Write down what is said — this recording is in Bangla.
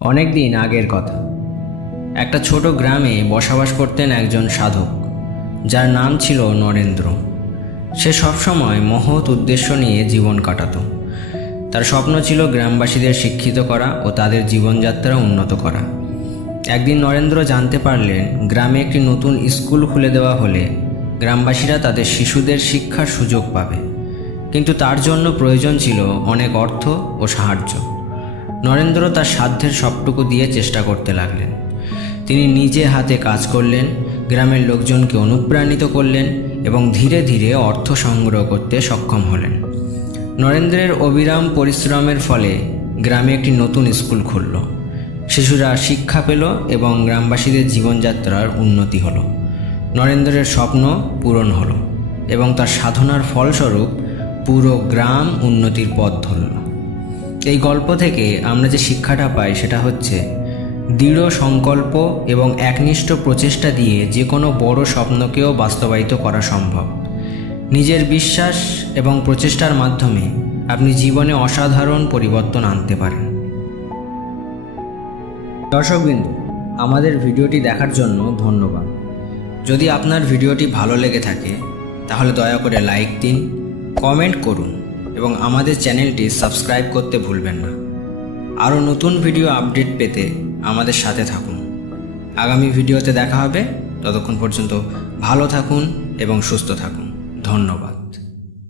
অনেক দিন আগের কথা। একটা ছোট গ্রামে বসবাস করতেন একজন সাধক, যার নাম ছিল নরেন্দ্র। সে সবসময় মহৎ উদ্দেশ্য নিয়ে জীবন কাটাত। তার স্বপ্ন ছিল গ্রামবাসীদের শিক্ষিত করা ও তাদের জীবনযাত্রা উন্নত করা। একদিন নরেন্দ্র জানতে পারলেন, গ্রামে একটি নতুন স্কুল খুলে দেওয়া হলে গ্রামবাসীরা তাদের শিশুদের শিক্ষার সুযোগ পাবে। কিন্তু তার জন্য প্রয়োজন ছিল অনেক অর্থ ও সাহায্য। নরেন্দ্র তার সাধ্যের সবটুকু দিয়ে চেষ্টা করতে লাগলেন। তিনি নিজে হাতে কাজ করলেন, গ্রামের লোকজনকে অনুপ্রাণিত করলেন এবং ধীরে ধীরে অর্থ সংগ্রহ করতে সক্ষম হলেন। নরেন্দ্রের অবিরাম পরিশ্রমের ফলে গ্রামে একটি নতুন স্কুল খুলল। শিশুরা শিক্ষা পেল এবং গ্রামবাসীদের জীবনযাত্রার উন্নতি হলো। নরেন্দ্রের স্বপ্ন পূরণ হলো এবং তার সাধনার ফলস্বরূপ পুরো গ্রাম উন্নতির পথ ধরল। এই গল্প থেকে আমরা যে শিক্ষাটা পাই সেটা হচ্ছে, দৃঢ় সংকল্প এবং একনিষ্ঠ প্রচেষ্টা দিয়ে যে কোনো বড় স্বপ্নকেও বাস্তবায়িত করা সম্ভব। নিজের বিশ্বাস এবং প্রচেষ্টার মাধ্যমে আপনি জীবনে অসাধারণ পরিবর্তন আনতে পারেন। দর্শকবৃন্দ, আমাদের ভিডিওটি দেখার জন্য ধন্যবাদ। যদি আপনার ভিডিওটি ভালো লেগে থাকে, তাহলে দয়া করে লাইক দিন, কমেন্ট করুন। এবং আমাদের চ্যানেলটি সাবস্ক্রাইব করতে ভুলবেন না। আরও নতুন ভিডিও আপডেট পেতে আমাদের সাথে থাকুন। আগামী ভিডিওতে দেখা হবে। ততক্ষণ পর্যন্ত ভালো থাকুন এবং সুস্থ থাকুন। ধন্যবাদ।